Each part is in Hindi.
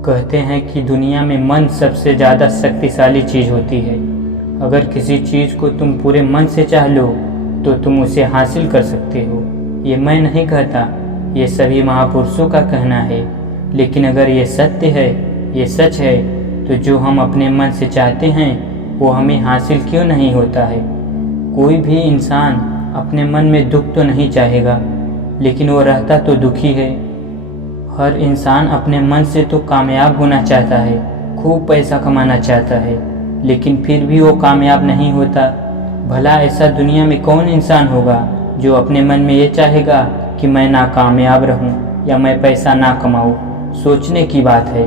कहते हैं कि दुनिया में मन सबसे ज़्यादा शक्तिशाली चीज़ होती है। अगर किसी चीज़ को तुम पूरे मन से चाह लो तो तुम उसे हासिल कर सकते हो। ये मैं नहीं कहता, ये सभी महापुरुषों का कहना है। लेकिन अगर ये सत्य है, ये सच है, तो जो हम अपने मन से चाहते हैं वो हमें हासिल क्यों नहीं होता है। कोई भी इंसान अपने मन में दुख तो नहीं चाहेगा, लेकिन वो रहता तो दुखी है। हर इंसान अपने मन से तो कामयाब होना चाहता है, खूब पैसा कमाना चाहता है, लेकिन फिर भी वो कामयाब नहीं होता। भला ऐसा दुनिया में कौन इंसान होगा जो अपने मन में ये चाहेगा कि मैं नाकामयाब रहूं या मैं पैसा ना कमाऊं। सोचने की बात है।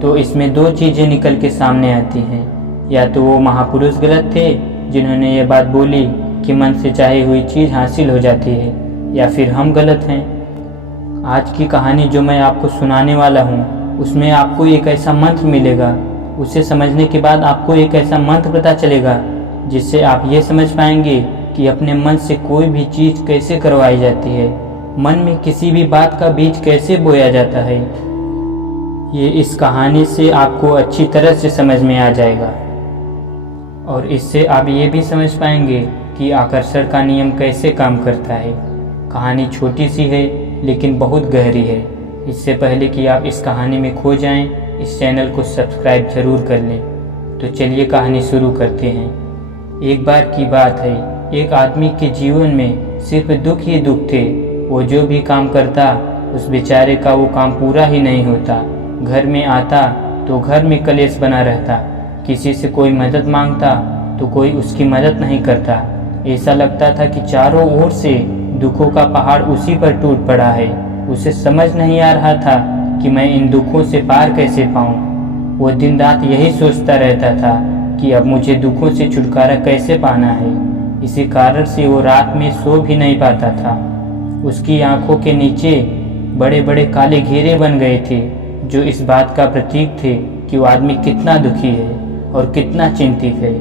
तो इसमें दो चीज़ें निकल के सामने आती हैं, या तो वो महापुरुष गलत थे जिन्होंने ये बात बोली कि मन से चाही हुई चीज़ हासिल हो जाती है, या फिर हम गलत हैं। आज की कहानी जो मैं आपको सुनाने वाला हूँ उसमें आपको एक ऐसा मंत्र मिलेगा। उसे समझने के बाद आपको एक ऐसा मंत्र पता चलेगा जिससे आप ये समझ पाएंगे कि अपने मन से कोई भी चीज़ कैसे करवाई जाती है, मन में किसी भी बात का बीज कैसे बोया जाता है। ये इस कहानी से आपको अच्छी तरह से समझ में आ जाएगा और इससे आप ये भी समझ पाएंगे कि आकर्षण का नियम कैसे काम करता है। कहानी छोटी सी है लेकिन बहुत गहरी है। इससे पहले कि आप इस कहानी में खो जाएं, इस चैनल को सब्सक्राइब जरूर कर लें। तो चलिए कहानी शुरू करते हैं। एक बार की बात है, एक आदमी के जीवन में सिर्फ दुख ही दुख थे। वो जो भी काम करता उस बेचारे का वो काम पूरा ही नहीं होता। घर में आता तो घर में कलेश बना रहता, किसी से कोई मदद मांगता तो कोई उसकी मदद नहीं करता। ऐसा लगता था कि चारों ओर से दुखों का पहाड़ उसी पर टूट पड़ा है। उसे समझ नहीं आ रहा था कि मैं इन दुखों से पार कैसे पाऊं। वो दिन रात यही सोचता रहता था कि अब मुझे दुखों से छुटकारा कैसे पाना है। इसी कारण से वो रात में सो भी नहीं पाता था। उसकी आंखों के नीचे बड़े बड़े काले घेरे बन गए थे, जो इस बात का प्रतीक थे कि वो आदमी कितना दुखी है और कितना चिंतित है।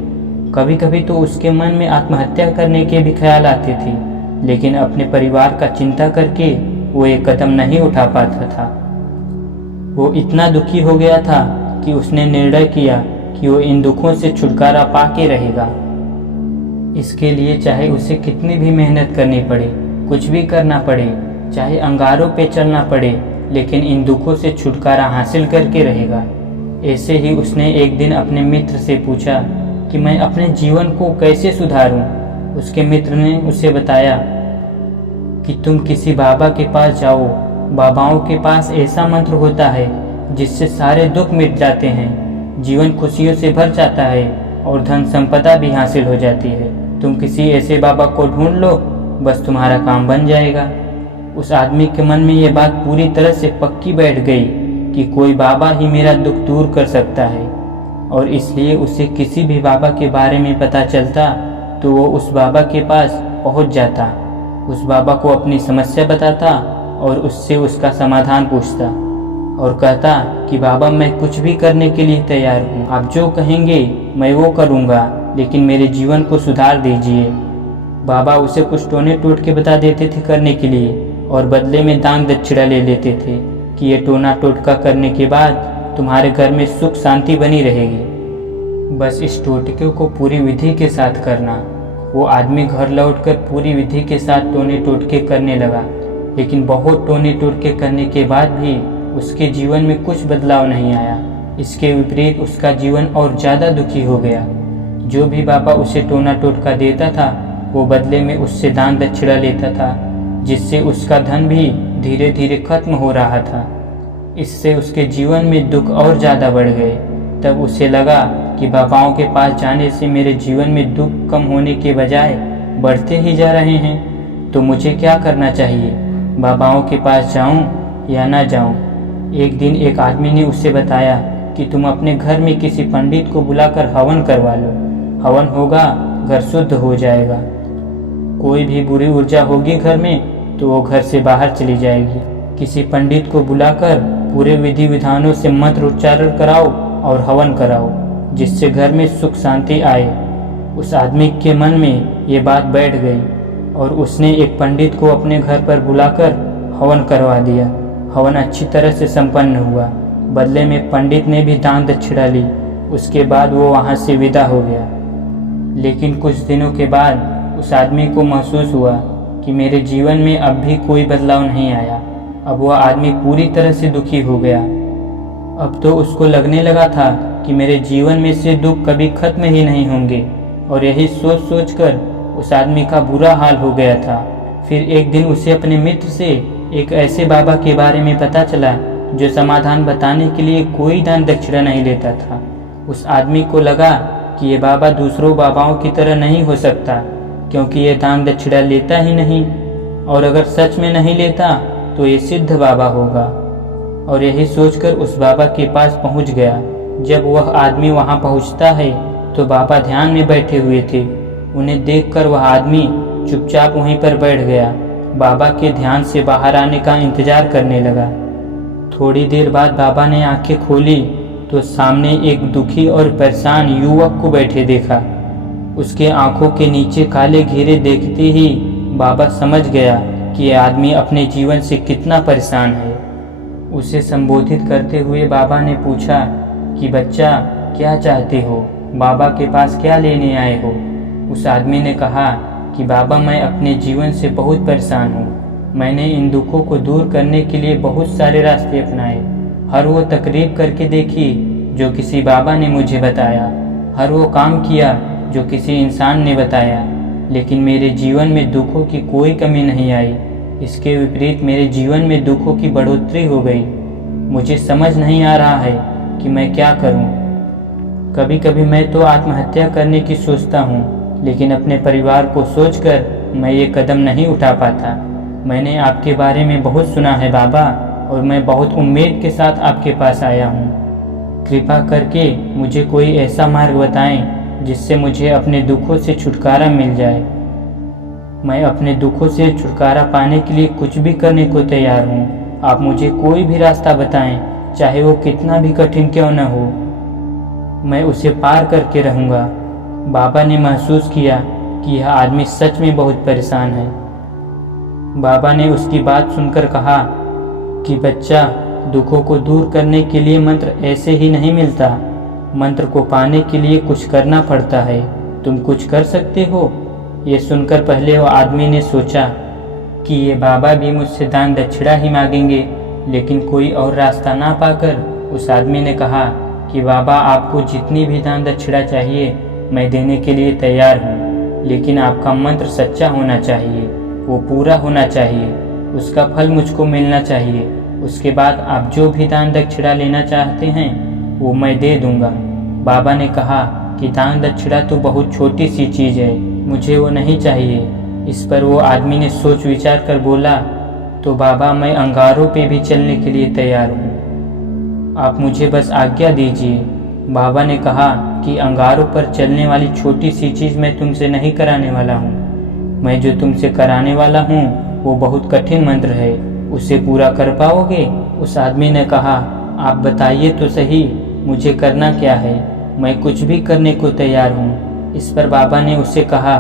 कभी कभी तो उसके मन में आत्महत्या करने के भी ख्याल आते थे, लेकिन अपने परिवार का चिंता करके वो एक कदम नहीं उठा पाता था। वो इतना दुखी हो गया था कि उसने निर्णय किया कि वो इन दुखों से छुटकारा पा के रहेगा। इसके लिए चाहे उसे कितनी भी मेहनत करनी पड़े, कुछ भी करना पड़े, चाहे अंगारों पे चलना पड़े, लेकिन इन दुखों से छुटकारा हासिल करके रहेगा। ऐसे ही उसने एक दिन अपने मित्र से पूछा कि मैं अपने जीवन को कैसे सुधारूं। उसके मित्र ने उसे बताया कि तुम किसी बाबा के पास जाओ। बाबाओं के पास ऐसा मंत्र होता है जिससे सारे दुख मिट जाते हैं, जीवन खुशियों से भर जाता है और धन संपदा भी हासिल हो जाती है। तुम किसी ऐसे बाबा को ढूंढ लो, बस तुम्हारा काम बन जाएगा। उस आदमी के मन में ये बात पूरी तरह से पक्की बैठ गई कि कोई बाबा ही मेरा दुख दूर कर सकता है, और इसलिए उसे किसी भी बाबा के बारे में पता चलता तो वो उस बाबा के पास पहुंच जाता, उस बाबा को अपनी समस्या बताता और उससे उसका समाधान पूछता और कहता कि बाबा मैं कुछ भी करने के लिए तैयार हूँ, आप जो कहेंगे मैं वो करूँगा, लेकिन मेरे जीवन को सुधार दीजिए। बाबा उसे कुछ टोने टोट के बता देते थे करने के लिए, और बदले में दान दक्षिणा ले लेते थे कि ये टोना टोटका करने के बाद तुम्हारे घर में सुख शांति बनी रहेगी। बस इस टोटके को पूरी विधि के साथ करना। वो आदमी घर लौटकर पूरी विधि के साथ टोने टोटके करने लगा, लेकिन बहुत टोने टोटके करने के बाद भी उसके जीवन में कुछ बदलाव नहीं आया। इसके विपरीत उसका जीवन और ज़्यादा दुखी हो गया। जो भी बाबा उसे टोना टोटका देता था वो बदले में उससे दान दक्षिणा लेता था, जिससे उसका धन भी धीरे धीरे खत्म हो रहा था। इससे उसके जीवन में दुख और ज़्यादा बढ़ गए। तब उसे लगा कि बाबाओं के पास जाने से मेरे जीवन में दुख कम होने के बजाय बढ़ते ही जा रहे हैं, तो मुझे क्या करना चाहिए? बाबाओं के पास जाऊं या ना जाऊं? एक दिन एक आदमी ने उसे बताया कि तुम अपने घर में किसी पंडित को बुलाकर हवन करवा लो। हवन होगा, घर शुद्ध हो जाएगा। कोई भी बुरी ऊर्जा होगी घर में तो वो घर से बाहर चली जाएगी। किसी पंडित को बुलाकर पूरे विधि विधानों से मंत्र उच्चारण कराओ और हवन कराओ, जिससे घर में सुख शांति आए। उस आदमी के मन में ये बात बैठ गई और उसने एक पंडित को अपने घर पर बुलाकर हवन करवा दिया। हवन अच्छी तरह से संपन्न हुआ। बदले में पंडित ने भी दान दक्षिणा ली। उसके बाद वो वहाँ से विदा हो गया। लेकिन कुछ दिनों के बाद उस आदमी को महसूस हुआ कि मेरे जीवन में अब भी कोई बदलाव नहीं आया। अब वह आदमी पूरी तरह से दुखी हो गया। अब तो उसको लगने लगा था कि मेरे जीवन में से दुख कभी खत्म ही नहीं होंगे, और यही सोच सोच कर उस आदमी का बुरा हाल हो गया था। फिर एक दिन उसे अपने मित्र से एक ऐसे बाबा के बारे में पता चला जो समाधान बताने के लिए कोई दान दक्षिणा नहीं लेता था। उस आदमी को लगा कि ये बाबा दूसरों बाबाओं की तरह नहीं हो सकता, क्योंकि ये दान दक्षिणा लेता ही नहीं, और अगर सच में नहीं लेता तो ये सिद्ध बाबा होगा। और यही सोचकर उस बाबा के पास पहुंच गया। जब वह आदमी वहां पहुंचता है तो बाबा ध्यान में बैठे हुए थे। उन्हें देखकर वह आदमी चुपचाप वहीं पर बैठ गया। बाबा के ध्यान से बाहर आने का इंतजार करने लगा। थोड़ी देर बाद बाबा ने आंखें खोली तो सामने एक दुखी और परेशान युवक को बैठे देखा। उसके आंखों के नीचे काले घेरे देखते ही बाबा समझ गया कि यह आदमी अपने जीवन से कितना परेशान है। उसे संबोधित करते हुए बाबा ने पूछा कि बच्चा, क्या चाहते हो? बाबा के पास क्या लेने आए हो? उस आदमी ने कहा कि बाबा, मैं अपने जीवन से बहुत परेशान हूँ। मैंने इन दुखों को दूर करने के लिए बहुत सारे रास्ते अपनाए। हर वो तकरीब करके देखी जो किसी बाबा ने मुझे बताया, हर वो काम किया जो किसी इंसान ने बताया, लेकिन मेरे जीवन में दुखों की कोई कमी नहीं आई। इसके विपरीत मेरे जीवन में दुखों की बढ़ोतरी हो गई। मुझे समझ नहीं आ रहा है कि मैं क्या करूं। कभी कभी मैं तो आत्महत्या करने की सोचता हूं, लेकिन अपने परिवार को सोचकर मैं ये कदम नहीं उठा पाता। मैंने आपके बारे में बहुत सुना है बाबा, और मैं बहुत उम्मीद के साथ आपके पास आया हूँ। कृपा करके मुझे कोई ऐसा मार्ग बताएं जिससे मुझे अपने दुखों से छुटकारा मिल जाए। मैं अपने दुखों से छुटकारा पाने के लिए कुछ भी करने को तैयार हूँ। आप मुझे कोई भी रास्ता बताएं, चाहे वो कितना भी कठिन क्यों न हो, मैं उसे पार करके रहूँगा। बाबा ने महसूस किया कि यह आदमी सच में बहुत परेशान है। बाबा ने उसकी बात सुनकर कहा कि बच्चा, दुखों को दूर करने के लिए मंत्र ऐसे ही नहीं मिलता। मंत्र को पाने के लिए कुछ करना पड़ता है। तुम कुछ कर सकते हो? ये सुनकर पहले वो आदमी ने सोचा कि ये बाबा भी मुझसे दान दक्षिणा ही मांगेंगे, लेकिन कोई और रास्ता ना पाकर उस आदमी ने कहा कि बाबा, आपको जितनी भी दान दक्षिणा चाहिए मैं देने के लिए तैयार हूँ, लेकिन आपका मंत्र सच्चा होना चाहिए, वो पूरा होना चाहिए, उसका फल मुझको मिलना चाहिए। उसके बाद आप जो भी दान दक्षिणा लेना चाहते हैं वो मैं दे दूंगा। बाबा ने कहा कि दान दक्षिणा तो बहुत छोटी सी चीज़ है, मुझे वो नहीं चाहिए। इस पर वो आदमी ने सोच विचार कर बोला, तो बाबा, मैं अंगारों पे भी चलने के लिए तैयार हूँ, आप मुझे बस आज्ञा दीजिए। बाबा ने कहा कि अंगारों पर चलने वाली छोटी सी चीज़ मैं तुमसे नहीं कराने वाला हूँ। मैं जो तुमसे कराने वाला हूँ वो बहुत कठिन मंत्र है, उसे पूरा कर पाओगे? उस आदमी ने कहा, आप बताइए तो सही, मुझे करना क्या है? मैं कुछ भी करने को तैयार हूँ। इस पर बाबा ने उससे कहा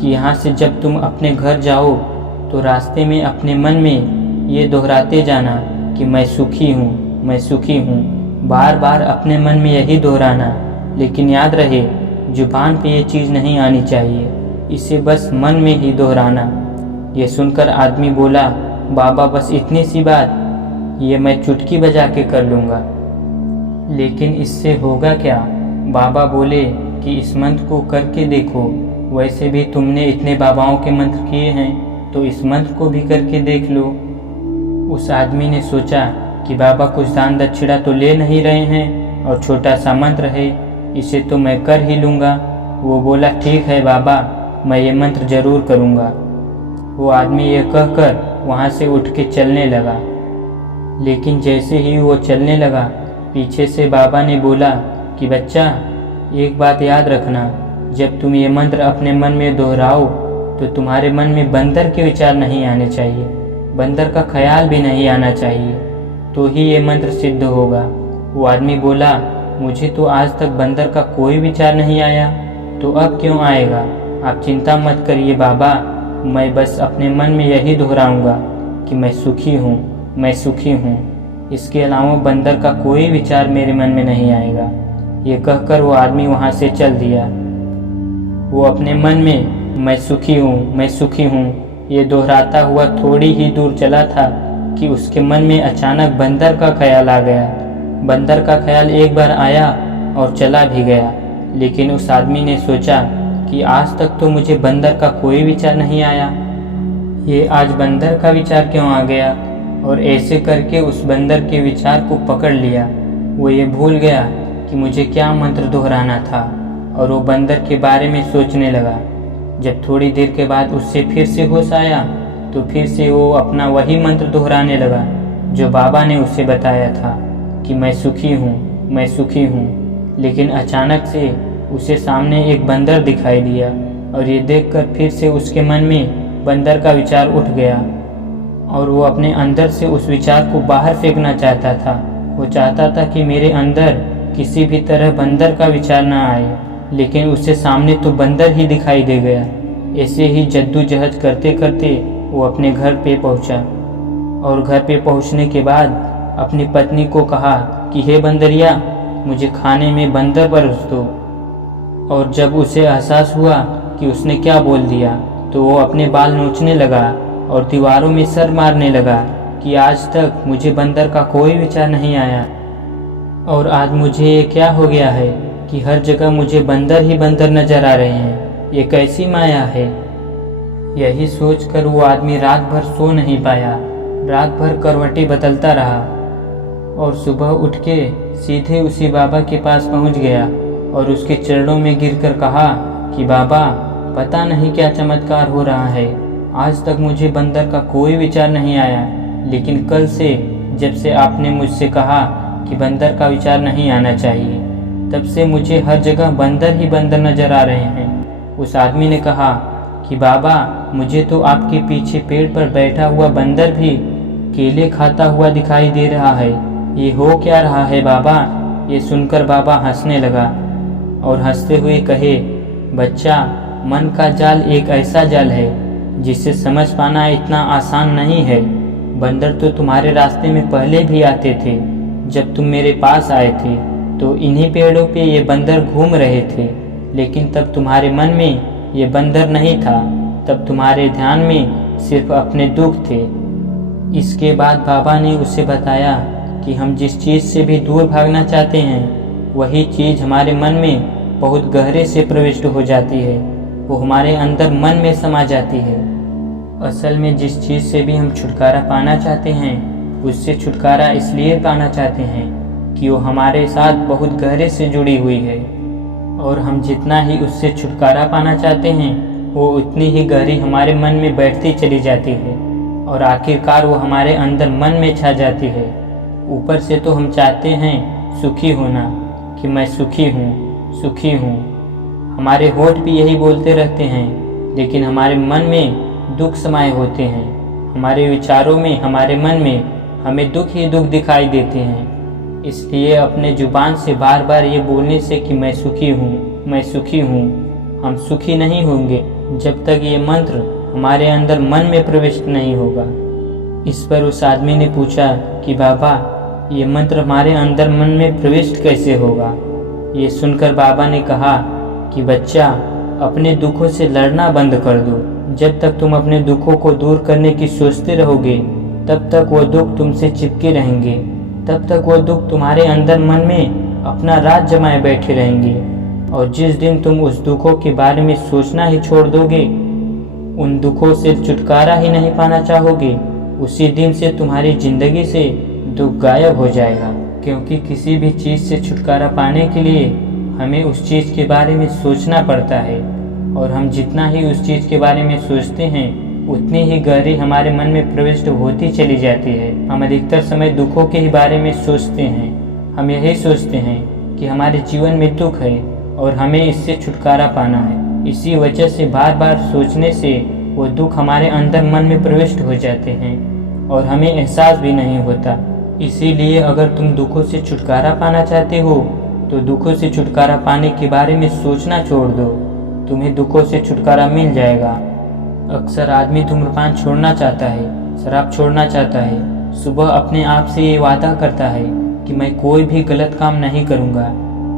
कि यहाँ से जब तुम अपने घर जाओ तो रास्ते में अपने मन में ये दोहराते जाना कि मैं सुखी हूँ, मैं सुखी हूँ। बार बार अपने मन में यही दोहराना, लेकिन याद रहे जुबान पे ये चीज़ नहीं आनी चाहिए, इसे बस मन में ही दोहराना। ये सुनकर आदमी बोला, बाबा, बस इतनी सी बात, ये मैं चुटकी बजा के कर लूँगा। लेकिन इससे होगा क्या? बाबा बोले कि इस मंत्र को करके देखो, वैसे भी तुमने इतने बाबाओं के मंत्र किए हैं, तो इस मंत्र को भी करके देख लो। उस आदमी ने सोचा कि बाबा कुछ दान दक्षिणा तो ले नहीं रहे हैं, और छोटा सा मंत्र है, इसे तो मैं कर ही लूँगा। वो बोला, ठीक है बाबा, मैं ये मंत्र जरूर करूँगा। वो आदमी ये कहकर वहाँ से उठ के चलने लगा। लेकिन जैसे ही वो चलने लगा, पीछे से बाबा ने बोला कि बच्चा, एक बात याद रखना, जब तुम ये मंत्र अपने मन में दोहराओ तो तुम्हारे मन में बंदर के विचार नहीं आने चाहिए, बंदर का ख्याल भी नहीं आना चाहिए, तो ही ये मंत्र सिद्ध होगा। वो आदमी बोला, मुझे तो आज तक बंदर का कोई विचार नहीं आया, तो अब क्यों आएगा? आप चिंता मत करिए बाबा, मैं बस अपने मन में यही दोहराऊंगा कि मैं सुखी हूँ, मैं सुखी हूँ। इसके अलावा बंदर का कोई विचार मेरे मन में नहीं आएगा। ये कहकर वो आदमी वहाँ से चल दिया। वो अपने मन में मैं सुखी हूँ, मैं सुखी हूँ ये दोहराता हुआ थोड़ी ही दूर चला था कि उसके मन में अचानक बंदर का ख्याल आ गया। बंदर का ख्याल एक बार आया और चला भी गया, लेकिन उस आदमी ने सोचा कि आज तक तो मुझे बंदर का कोई विचार नहीं आया, ये आज बंदर का विचार क्यों आ गया। और ऐसे करके उस बंदर के विचार को पकड़ लिया। वो ये भूल गया कि मुझे क्या मंत्र दोहराना था और वो बंदर के बारे में सोचने लगा। जब थोड़ी देर के बाद उससे फिर से होश आया तो फिर से वो अपना वही मंत्र दोहराने लगा जो बाबा ने उसे बताया था कि मैं सुखी हूँ, मैं सुखी हूँ। लेकिन अचानक से उसे सामने एक बंदर दिखाई दिया और ये देखकर फिर से उसके मन में बंदर का विचार उठ गया और वो अपने अंदर से उस विचार को बाहर फेंकना चाहता था। वो चाहता था कि मेरे अंदर किसी भी तरह बंदर का विचार ना आए, लेकिन उससे सामने तो बंदर ही दिखाई दे गया। ऐसे ही जद्दोजहद करते करते वो अपने घर पे पहुंचा और घर पे पहुंचने के बाद अपनी पत्नी को कहा कि हे बंदरिया, मुझे खाने में बंदर परोस दो। और जब उसे एहसास हुआ कि उसने क्या बोल दिया तो वो अपने बाल नोचने लगा और दीवारों में सर मारने लगा कि आज तक मुझे बंदर का कोई विचार नहीं आया और आज मुझे ये क्या हो गया है कि हर जगह मुझे बंदर ही बंदर नजर आ रहे हैं। ये कैसी माया है। यही सोचकर वो आदमी रात भर सो नहीं पाया। रात भर करवटें बदलता रहा और सुबह उठ के सीधे उसी बाबा के पास पहुंच गया और उसके चरणों में गिरकर कहा कि बाबा, पता नहीं क्या चमत्कार हो रहा है। आज तक मुझे बंदर का कोई विचार नहीं आया, लेकिन कल से जब से आपने मुझसे कहा कि बंदर का विचार नहीं आना चाहिए, तब से मुझे हर जगह बंदर ही बंदर नजर आ रहे हैं। उस आदमी ने कहा कि बाबा, मुझे तो आपके पीछे पेड़ पर बैठा हुआ बंदर भी केले खाता हुआ दिखाई दे रहा है। ये हो क्या रहा है बाबा। ये सुनकर बाबा हंसने लगा और हंसते हुए कहे, बच्चा, मन का जाल एक ऐसा जाल है जिसे समझ पाना इतना आसान नहीं है। बंदर तो तुम्हारे रास्ते में पहले भी आते थे। जब तुम मेरे पास आए थे तो इन्हीं पेड़ों पे ये बंदर घूम रहे थे, लेकिन तब तुम्हारे मन में ये बंदर नहीं था। तब तुम्हारे ध्यान में सिर्फ अपने दुख थे। इसके बाद बाबा ने उसे बताया कि हम जिस चीज़ से भी दूर भागना चाहते हैं, वही चीज़ हमारे मन में बहुत गहरे से प्रविष्ट हो जाती है। वो हमारे अंदर मन में समा जाती है। असल में जिस चीज़ से भी हम छुटकारा पाना चाहते हैं, उससे छुटकारा इसलिए पाना चाहते हैं कि वो हमारे साथ बहुत गहरे से जुड़ी हुई है, और हम जितना ही उससे छुटकारा पाना चाहते हैं, वो उतनी ही गहरी हमारे मन में बैठती चली जाती है और आखिरकार वो हमारे अंदर मन में छा जाती है। ऊपर से तो हम चाहते हैं सुखी होना, कि मैं सुखी हूँ, सुखी हूँ। हमारे होठ भी यही बोलते रहते हैं, लेकिन हमारे मन में दुख समाये होते हैं। हमारे विचारों में, हमारे मन में हमें दुख ही दुख दिखाई देते हैं। इसलिए अपने जुबान से बार बार ये बोलने से कि मैं सुखी हूँ, मैं सुखी हूँ, हम सुखी नहीं होंगे जब तक ये मंत्र हमारे अंदर मन में प्रविष्ट नहीं होगा। इस पर उस आदमी ने पूछा कि बाबा, ये मंत्र हमारे अंदर मन में प्रविष्ट कैसे होगा। ये सुनकर बाबा ने कहा कि बच्चा, अपने दुखों से लड़ना बंद कर दो। जब तक तुम अपने दुखों को दूर करने की सोचते रहोगे, तब तक वो दुख तुमसे चिपके रहेंगे। तब तक वो दुख तुम्हारे अंदर मन में अपना राज जमाए बैठे रहेंगे, और जिस दिन तुम उस दुखों के बारे में सोचना ही छोड़ दोगे, उन दुखों से छुटकारा ही नहीं पाना चाहोगे, उसी दिन से तुम्हारी जिंदगी से दुख गायब हो जाएगा। क्योंकि किसी भी चीज़ से छुटकारा पाने के लिए हमें उस चीज़ के बारे में सोचना पड़ता है, और हम जितना ही उस चीज़ के बारे में सोचते हैं, उतनी ही गहरी हमारे मन में प्रविष्ट होती चली जाती है। हम अधिकतर समय दुखों के ही बारे में सोचते हैं। हम यही सोचते हैं कि हमारे जीवन में दुख है और हमें इससे छुटकारा पाना है। इसी वजह से बार बार सोचने से वो दुख हमारे अंदर मन में प्रविष्ट हो जाते हैं और हमें एहसास भी नहीं होता। इसीलिए अगर तुम दुखों से छुटकारा पाना चाहते हो तो दुखों से छुटकारा पाने के बारे में सोचना छोड़ दो, तुम्हें दुखों से छुटकारा मिल जाएगा। अक्सर आदमी धूम्रपान छोड़ना चाहता है, शराब छोड़ना चाहता है, सुबह अपने आप से ये वादा करता है कि मैं कोई भी गलत काम नहीं करूँगा,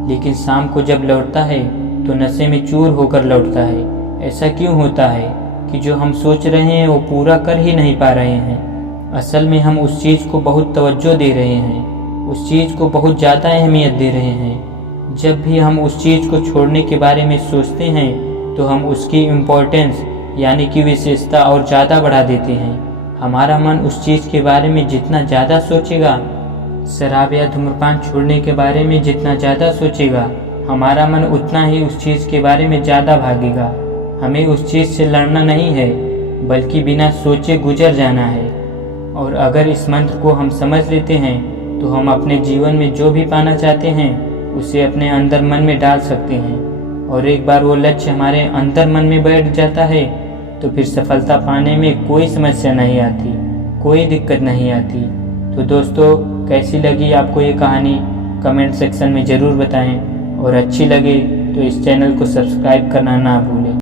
लेकिन शाम को जब लौटता है तो नशे में चूर होकर लौटता है। ऐसा क्यों होता है कि जो हम सोच रहे हैं वो पूरा कर ही नहीं पा रहे हैं। असल में हम उस चीज़ को बहुत तवज्जो दे रहे हैं, उस चीज़ को बहुत ज़्यादा अहमियत दे रहे हैं। जब भी हम उस चीज़ को छोड़ने के बारे में सोचते हैं तो हम उसकी इम्पोर्टेंस यानी कि विशेषता और ज़्यादा बढ़ा देते हैं। हमारा मन उस चीज़ के बारे में जितना ज़्यादा सोचेगा, शराब या धूम्रपान छोड़ने के बारे में जितना ज़्यादा सोचेगा, हमारा मन उतना ही उस चीज़ के बारे में ज़्यादा भागेगा। हमें उस चीज़ से लड़ना नहीं है, बल्कि बिना सोचे गुजर जाना है। और अगर इस मंत्र को हम समझ लेते हैं तो हम अपने जीवन में जो भी पाना चाहते हैं उसे अपने अंदर मन में डाल सकते हैं। और एक बार वो लक्ष्य हमारे अंदर मन में बैठ जाता है तो फिर सफलता पाने में कोई समस्या नहीं आती, कोई दिक्कत नहीं आती। तो दोस्तों, कैसी लगी आपको ये कहानी कमेंट सेक्शन में ज़रूर बताएं, और अच्छी लगे तो इस चैनल को सब्सक्राइब करना ना भूलें।